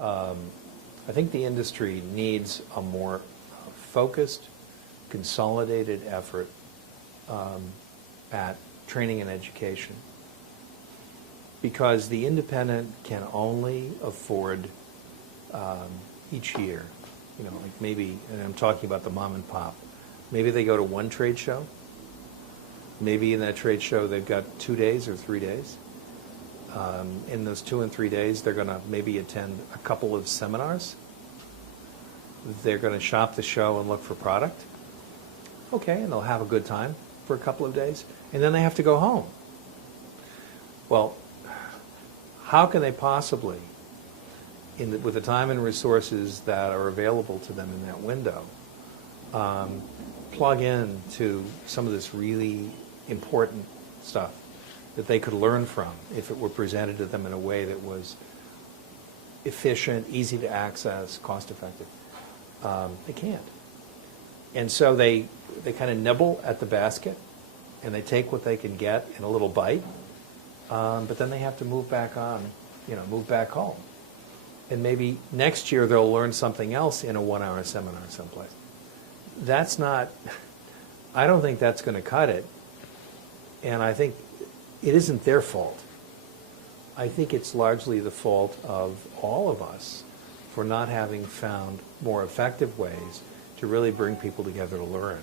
I think the industry needs a more focused, consolidated effort at training and education, because the independent can only afford each year, like maybe, and I'm talking about the mom and pop, maybe they go to one trade show. Maybe in that trade show they've got 2 days or 3 days. In those 2 and 3 days, they're going to maybe attend a couple of seminars. They're going to shop the show and look for product. Okay, and they'll have a good time for a couple of days, and then they have to go home. Well, how can they possibly, with the time and resources that are available to them in that window, plug in to some of this really important stuff that they could learn from if it were presented to them in a way that was efficient, easy to access, cost effective? They can't. And so they kind of nibble at the basket, and they take what they can get in a little bite, but then they have to move back on, move back home. And maybe next year they'll learn something else in a 1-hour seminar someplace. I don't think that's going to cut it. And I think it isn't their fault. I think it's largely the fault of all of us for not having found more effective ways to really bring people together to learn,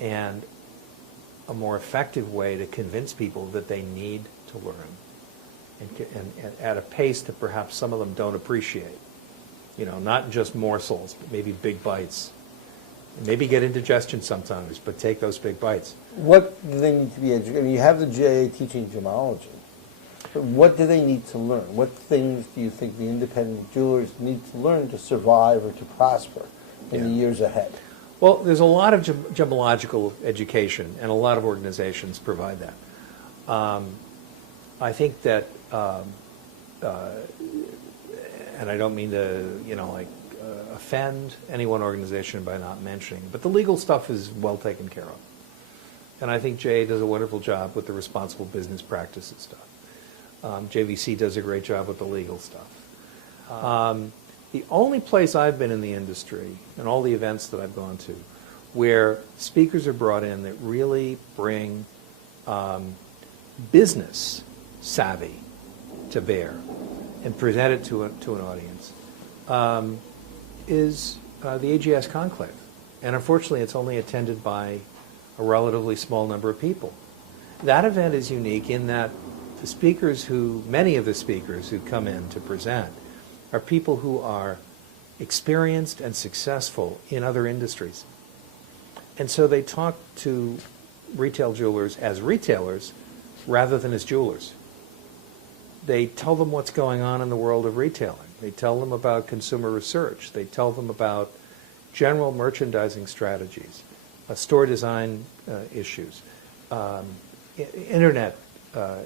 and a more effective way to convince people that they need to learn, and at a pace that perhaps some of them don't appreciate. Not just morsels, but maybe big bites. Maybe get indigestion sometimes, but take those big bites. What do they need to be educated? I mean, you have the GA teaching gemology, but what do they need to learn? What things do you think the independent jewelers need to learn to survive or to prosper in the years ahead? Well, there's a lot of gemological education, and a lot of organizations provide that. I think that, and I don't mean to, offend any one organization by not mentioning, but the legal stuff is well taken care of. And I think JA does a wonderful job with the responsible business practices stuff. JVC does a great job with the legal stuff. The only place I've been in the industry, and all the events that I've gone to, where speakers are brought in that really bring business savvy to bear and present it to an audience, is the AGS Conclave. And unfortunately, it's only attended by a relatively small number of people. That event is unique in that many of the speakers who come in to present are people who are experienced and successful in other industries. And so they talk to retail jewelers as retailers rather than as jewelers. They tell them what's going on in the world of retailing. They tell them about consumer research. They tell them about general merchandising strategies, store design issues, internet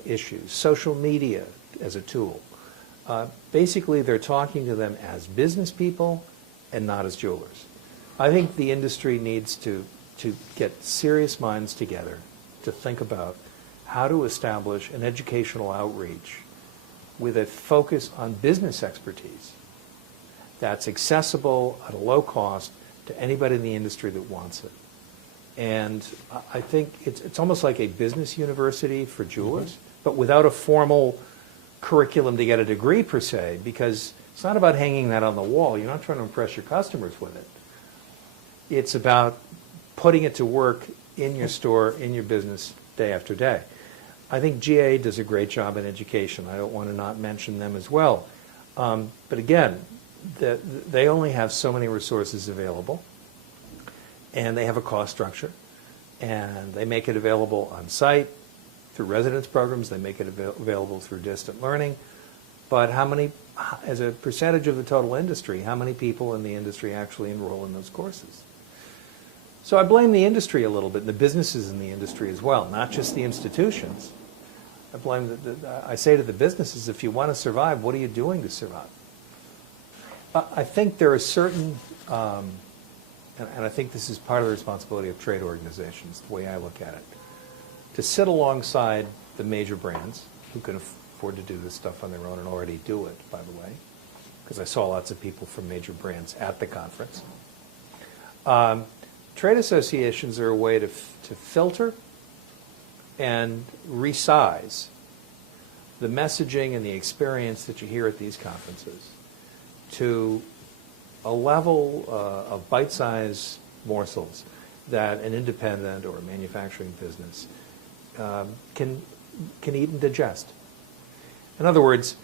issues, social media as a tool. Basically, they're talking to them as business people and not as jewelers. I think the industry needs to get serious minds together to think about how to establish an educational outreach with a focus on business expertise that's accessible at a low cost to anybody in the industry that wants it. And I think it's almost like a business university for jewelers, but without a formal curriculum to get a degree per se, because it's not about hanging that on the wall. You're not trying to impress your customers with it. It's about putting it to work in your store, in your business, day after day. I think GA does a great job in education. I don't want to not mention them as well. But again, they only have so many resources available, and they have a cost structure, and they make it available on site through residence programs. They make it available through distant learning. But how many, as a percentage of the total industry, how many people in the industry actually enroll in those courses? So I blame the industry a little bit, and the businesses in the industry as well, not just the institutions. I say to the businesses, if you want to survive, what are you doing to survive? I think there are certain, and I think this is part of the responsibility of trade organizations, the way I look at it, to sit alongside the major brands who can afford to do this stuff on their own and already do it, by the way, because I saw lots of people from major brands at the conference. Trade associations are a way to filter and resize the messaging and the experience that you hear at these conferences to a level of bite-sized morsels that an independent or a manufacturing business can eat and digest. In other words,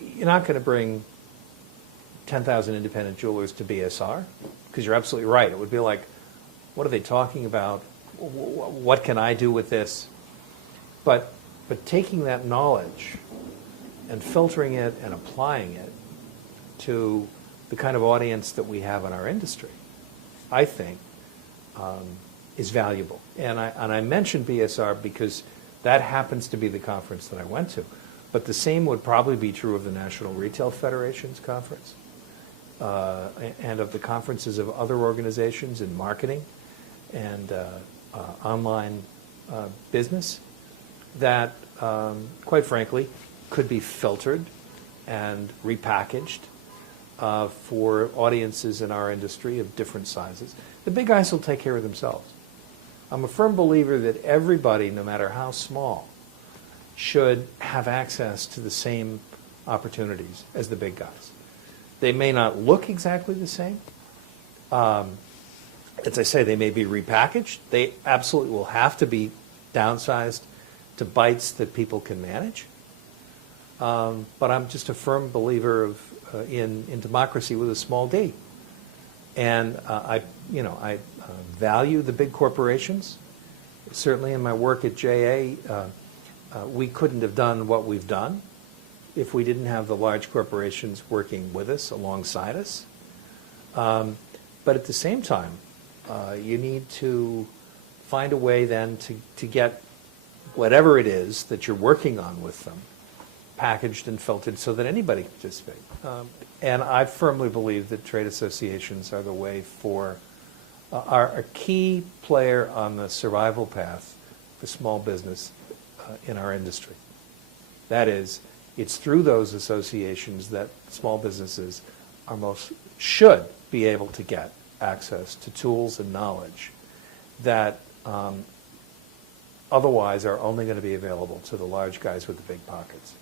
you're not going to bring 10,000 independent jewelers to BSR, because you're absolutely right. It would be like, what are they talking about? What can I do with this? But taking that knowledge and filtering it and applying it to the kind of audience that we have in our industry, I think, is valuable. And I mentioned BSR because that happens to be the conference that I went to. But the same would probably be true of the National Retail Federation's conference and of the conferences of other organizations in marketing and online business that, quite frankly, could be filtered and repackaged for audiences in our industry of different sizes. The big guys will take care of themselves. I'm a firm believer that everybody, no matter how small, should have access to the same opportunities as the big guys. They may not look exactly the same. As I say, they may be repackaged. They absolutely will have to be downsized to bites that people can manage. But I'm just a firm believer in democracy with a small d. And I value the big corporations. Certainly in my work at JA, we couldn't have done what we've done if we didn't have the large corporations working with us, alongside us. But at the same time, you need to find a way then to get whatever it is that you're working on with them packaged and filtered so that anybody can participate. And I firmly believe that trade associations are the way are a key player on the survival path for small business in our industry. That is, it's through those associations that small businesses should be able to get access to tools and knowledge that otherwise are only going to be available to the large guys with the big pockets.